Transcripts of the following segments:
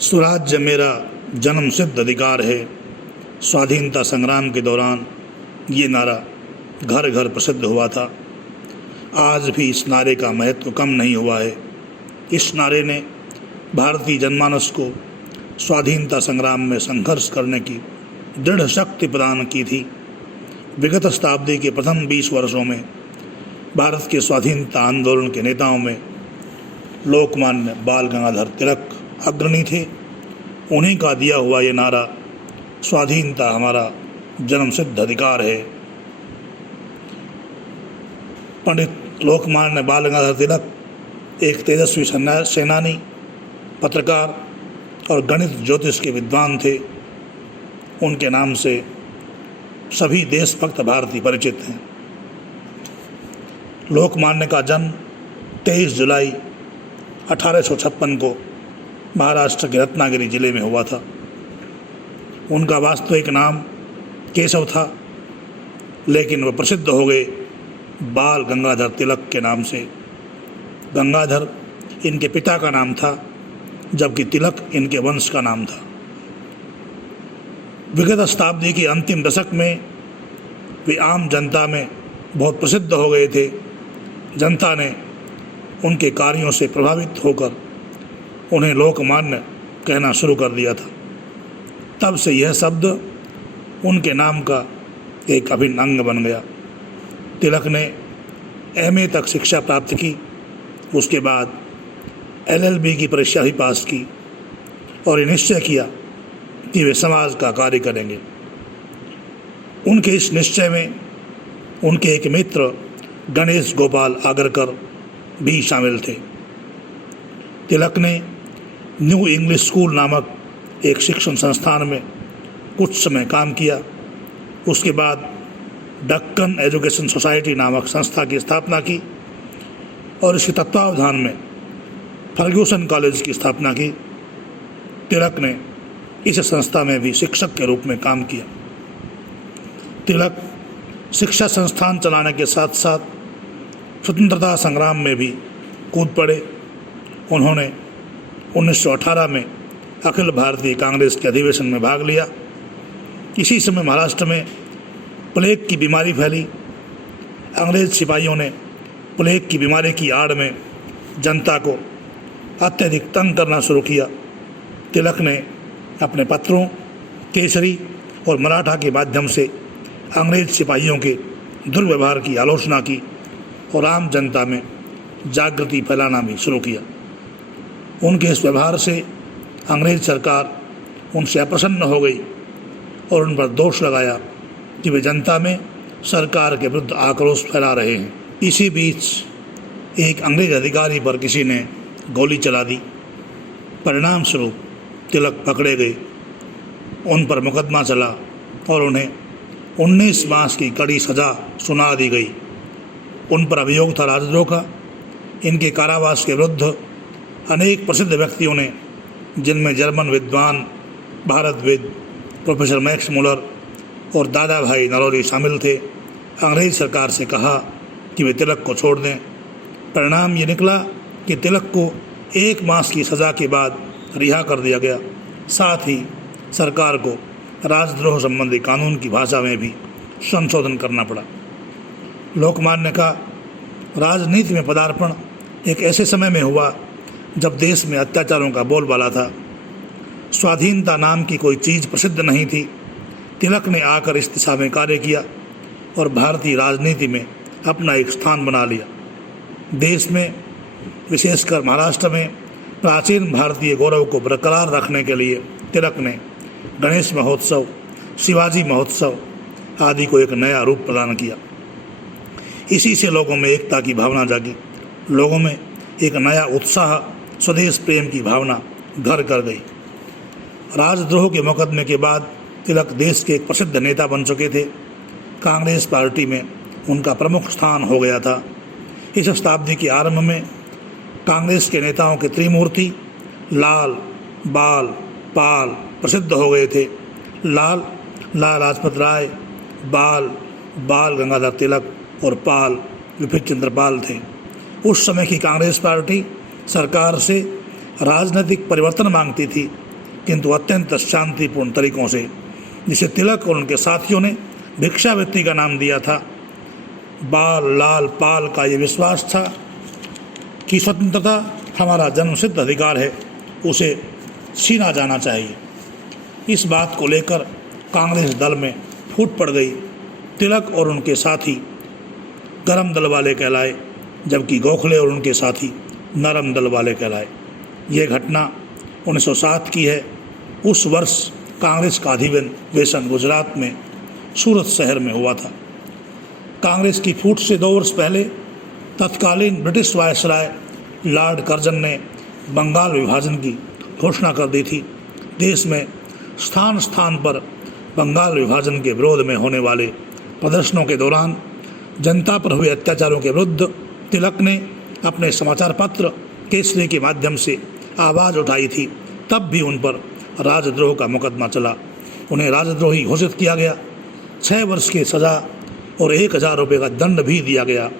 स्वराज्य मेरा जन्म सिद्ध अधिकार है। स्वाधीनता संग्राम के दौरान ये नारा घर घर प्रसिद्ध हुआ था। आज भी इस नारे का महत्व कम नहीं हुआ है। इस नारे ने भारतीय जनमानस को स्वाधीनता संग्राम में संघर्ष करने की दृढ़ शक्ति प्रदान की थी। विगत शताब्दी के प्रथम 20 वर्षों में भारत के स्वाधीनता आंदोलन के नेताओं में लोकमान्य बाल गंगाधर तिलक अग्रणी थे। उन्हीं का दिया हुआ ये नारा स्वाधीनता हमारा जन्मसिद्ध अधिकार है। पंडित लोकमान्य बाल गंगाधर तिलक एक तेजस्वी सेनानी, पत्रकार और गणित ज्योतिष के विद्वान थे। उनके नाम से सभी देशभक्त भारतीय परिचित हैं। लोकमान्य का जन्म 23 जुलाई 1856 को महाराष्ट्र के रत्नागिरी जिले में हुआ था। उनका वास्तविक नाम केशव था, लेकिन वह प्रसिद्ध हो गए बाल गंगाधर तिलक के नाम से। गंगाधर इनके पिता का नाम था, जबकि तिलक इनके वंश का नाम था। विगत शताब्दी के अंतिम दशक में वे आम जनता में बहुत प्रसिद्ध हो गए थे। जनता ने उनके कार्यों से प्रभावित होकर उन्हें लोकमान्य कहना शुरू कर दिया था। तब से यह शब्द उनके नाम का एक अभिन्न अंग बन गया। तिलक ने एमए तक शिक्षा प्राप्त की। उसके बाद एलएलबी की परीक्षा भी पास की और ये निश्चय किया कि वे समाज का कार्य करेंगे। उनके इस निश्चय में उनके एक मित्र गणेश गोपाल आगरकर भी शामिल थे। तिलक ने न्यू इंग्लिश स्कूल नामक एक शिक्षण संस्थान में कुछ समय काम किया। उसके बाद डक्कन एजुकेशन सोसाइटी नामक संस्था की स्थापना की और इसके तत्वावधान में फर्ग्यूसन कॉलेज की स्थापना की। तिलक ने इस संस्था में भी शिक्षक के रूप में काम किया। तिलक शिक्षा संस्थान चलाने के साथ साथ स्वतंत्रता संग्राम में भी कूद पड़े। उन्होंने 1918 में अखिल भारतीय कांग्रेस के अधिवेशन में भाग लिया। इसी समय महाराष्ट्र में प्लेग की बीमारी फैली। अंग्रेज सिपाहियों ने प्लेग की बीमारी की आड़ में जनता को अत्यधिक तंग करना शुरू किया। तिलक ने अपने पत्रों, केसरी और मराठा के माध्यम से अंग्रेज सिपाहियों के दुर्व्यवहार की आलोचना की और आम जनता में जागृति फैलाना भी शुरू किया। उनके इस व्यवहार से अंग्रेज सरकार उनसे अप्रसन्न हो गई और उन पर दोष लगाया कि वे जनता में सरकार के विरुद्ध आक्रोश फैला रहे हैं। इसी बीच एक अंग्रेज अधिकारी पर किसी ने गोली चला दी। परिणाम स्वरूप तिलक पकड़े गए। उन पर मुकदमा चला और उन्हें 19 मास की कड़ी सज़ा सुना दी गई। उन पर अभियोग था राजद्रोह का। इनके कारावास के विरुद्ध अनेक प्रसिद्ध व्यक्तियों ने, जिनमें जर्मन विद्वान भारतविद प्रोफेसर मैक्स मुलर और दादा भाई नरौरी शामिल थे, अंग्रेज सरकार से कहा कि वे तिलक को छोड़ दें। परिणाम ये निकला कि तिलक को 1 मास की सज़ा के बाद रिहा कर दिया गया। साथ ही सरकार को राजद्रोह संबंधी कानून की भाषा में भी संशोधन करना पड़ा। लोकमान्य का राजनीति में पदार्पण एक ऐसे समय में हुआ जब देश में अत्याचारों का बोलबाला था। स्वाधीनता नाम की कोई चीज़ प्रसिद्ध नहीं थी। तिलक ने आकर इस दिशा में कार्य किया और भारतीय राजनीति में अपना एक स्थान बना लिया। देश में, विशेषकर महाराष्ट्र में, प्राचीन भारतीय गौरव को बरकरार रखने के लिए तिलक ने गणेश महोत्सव, शिवाजी महोत्सव आदि को एक नया रूप प्रदान किया। इसी से लोगों में एकता की भावना जागी। लोगों में एक नया उत्साह, स्वदेश प्रेम की भावना घर कर गई। राजद्रोह के मुकदमे के बाद तिलक देश के एक प्रसिद्ध नेता बन चुके थे। कांग्रेस पार्टी में उनका प्रमुख स्थान हो गया था। इस शताब्दी के आरंभ में कांग्रेस के नेताओं के त्रिमूर्ति लाल, बाल, पाल प्रसिद्ध हो गए थे। लाल लाजपत राय, बाल गंगाधर तिलक और पाल विपिन चंद्र पाल थे। उस समय की कांग्रेस पार्टी सरकार से राजनीतिक परिवर्तन मांगती थी किंतु अत्यंत शांतिपूर्ण तरीकों से, जिसे तिलक और उनके साथियों ने भिक्षावृत्ति का नाम दिया था। बाल लाल पाल का ये विश्वास था कि स्वतंत्रता हमारा जन्मसिद्ध अधिकार है, उसे छीना जाना चाहिए। इस बात को लेकर कांग्रेस दल में फूट पड़ गई। तिलक और उनके साथी गरम दल वाले कहलाए, जबकि गोखले और उनके साथी नरम दल वाले कहलाए। ये घटना 1907 की है। उस वर्ष कांग्रेस का अधिवेशन गुजरात में सूरत शहर में हुआ था। कांग्रेस की फूट से 2 वर्ष पहले तत्कालीन ब्रिटिश वायसराय लॉर्ड कर्जन ने बंगाल विभाजन की घोषणा कर दी थी। देश में स्थान स्थान पर बंगाल विभाजन के विरोध में होने वाले प्रदर्शनों के दौरान जनता पर हुए अत्याचारों के विरुद्ध तिलक ने अपने समाचार पत्र केसरी के माध्यम से आवाज़ उठाई थी। तब भी उन पर राजद्रोह का मुकदमा चला। उन्हें राजद्रोही घोषित किया गया। 6 वर्ष की सज़ा और 1000 रुपये का दंड भी दिया गया।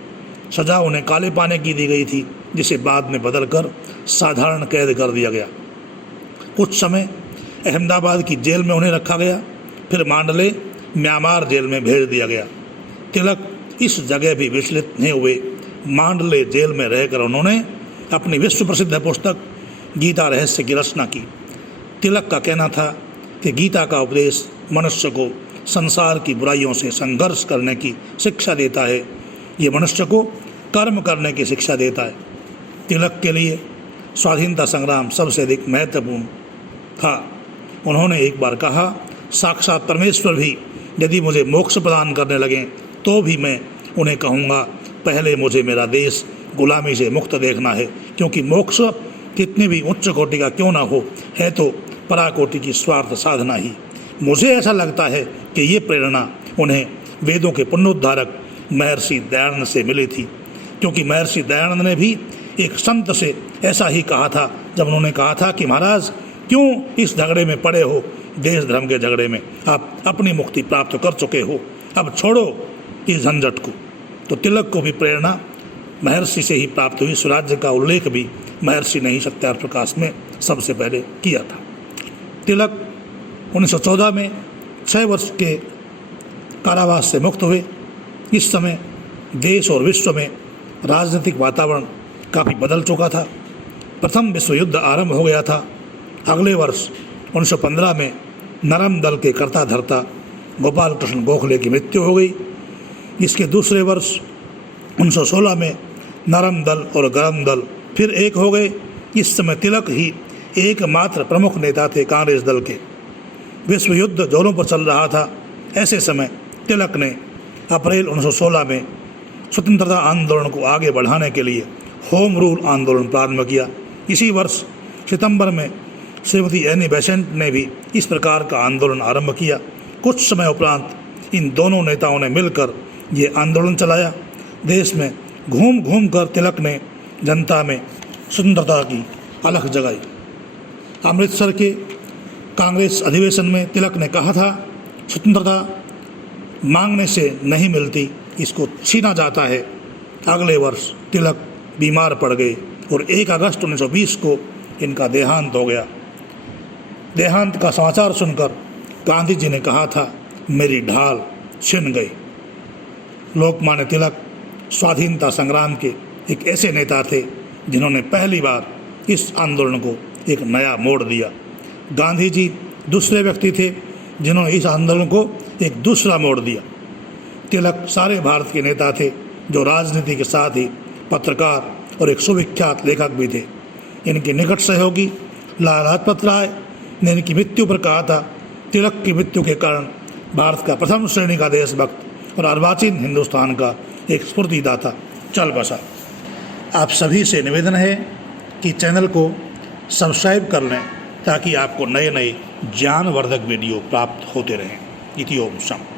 सज़ा उन्हें काले पाने की दी गई थी, जिसे बाद में बदलकर साधारण कैद कर दिया गया। कुछ समय अहमदाबाद की जेल में उन्हें रखा गया, फिर मांडले म्यांमार जेल में भेज दिया गया। तिलक इस जगह भी विचलित नहीं हुए। मांडले जेल में रहकर उन्होंने अपनी विश्व प्रसिद्ध पुस्तक गीता रहस्य की रचना की। तिलक का कहना था कि गीता का उपदेश मनुष्य को संसार की बुराइयों से संघर्ष करने की शिक्षा देता है। ये मनुष्य को कर्म करने की शिक्षा देता है। तिलक के लिए स्वाधीनता संग्राम सबसे अधिक महत्वपूर्ण था। उन्होंने एक बार कहा, साक्षात परमेश्वर भी यदि मुझे मोक्ष प्रदान करने लगें तो भी मैं उन्हें कहूँगा, पहले मुझे मेरा देश गुलामी से मुक्त देखना है, क्योंकि मोक्ष कितनी भी उच्च कोटि का क्यों ना हो, है तो पराकोटि की स्वार्थ साधना ही। मुझे ऐसा लगता है कि ये प्रेरणा उन्हें वेदों के पुनरुद्धारक महर्षि दयानंद से मिली थी, क्योंकि महर्षि दयानंद ने भी एक संत से ऐसा ही कहा था, जब उन्होंने कहा था कि महाराज क्यों इस झगड़े में पड़े हो, देश धर्म के झगड़े में आप अपनी मुक्ति प्राप्त कर चुके हो, अब छोड़ो इस झंझट को। तो तिलक को भी प्रेरणा महर्षि से ही प्राप्त हुई। स्वराज्य का उल्लेख भी महर्षि ने ही सत्याग्रह प्रकाश में सबसे पहले किया था। तिलक 1914 में 6 वर्ष के कारावास से मुक्त हुए। इस समय देश और विश्व में राजनीतिक वातावरण काफ़ी बदल चुका था। प्रथम विश्व युद्ध आरंभ हो गया था। अगले वर्ष 1915 में नरम दल के कर्ता धर्ता गोपाल कृष्ण गोखले की मृत्यु हो गई। इसके दूसरे वर्ष 1916 में नरम दल और गरम दल फिर एक हो गए। इस समय तिलक ही एकमात्र प्रमुख नेता थे कांग्रेस दल के। विश्व युद्ध जोरों पर चल रहा था। ऐसे समय तिलक ने अप्रैल 1916 में स्वतंत्रता आंदोलन को आगे बढ़ाने के लिए होम रूल आंदोलन प्रारंभ किया। इसी वर्ष सितंबर में श्रीमती एनी बेसेंट ने भी इस प्रकार का आंदोलन आरंभ किया। कुछ समय उपरांत इन दोनों नेताओं ने मिलकर ये आंदोलन चलाया। देश में घूम घूम कर तिलक ने जनता में स्वतंत्रता की अलख जगाई। अमृतसर के कांग्रेस अधिवेशन में तिलक ने कहा था, स्वतंत्रता मांगने से नहीं मिलती, इसको छीना जाता है। अगले वर्ष तिलक बीमार पड़ गए और 1 अगस्त 1920 को इनका देहांत हो गया। देहांत का समाचार सुनकर गांधी जी ने कहा था, मेरी ढाल छिन गई। लोकमान्य तिलक स्वाधीनता संग्राम के एक ऐसे नेता थे जिन्होंने पहली बार इस आंदोलन को एक नया मोड़ दिया। गांधी जी दूसरे व्यक्ति थे जिन्होंने इस आंदोलन को एक दूसरा मोड़ दिया। तिलक सारे भारत के नेता थे जो राजनीति के साथ ही पत्रकार और एक सुविख्यात लेखक भी थे। इनके निकट सहयोगी लाला लाजपत राय ने इनकी मृत्यु पर कहा था, तिलक की मृत्यु के कारण भारत का प्रथम श्रेणी का देशभक्त और अर्वाचीन हिंदुस्तान का एक स्फूर्तिदाता चल बसा। आप सभी से निवेदन है कि चैनल को सब्सक्राइब कर लें ताकि आपको नए नए ज्ञानवर्धक वीडियो प्राप्त होते रहें। इति ओम शांति।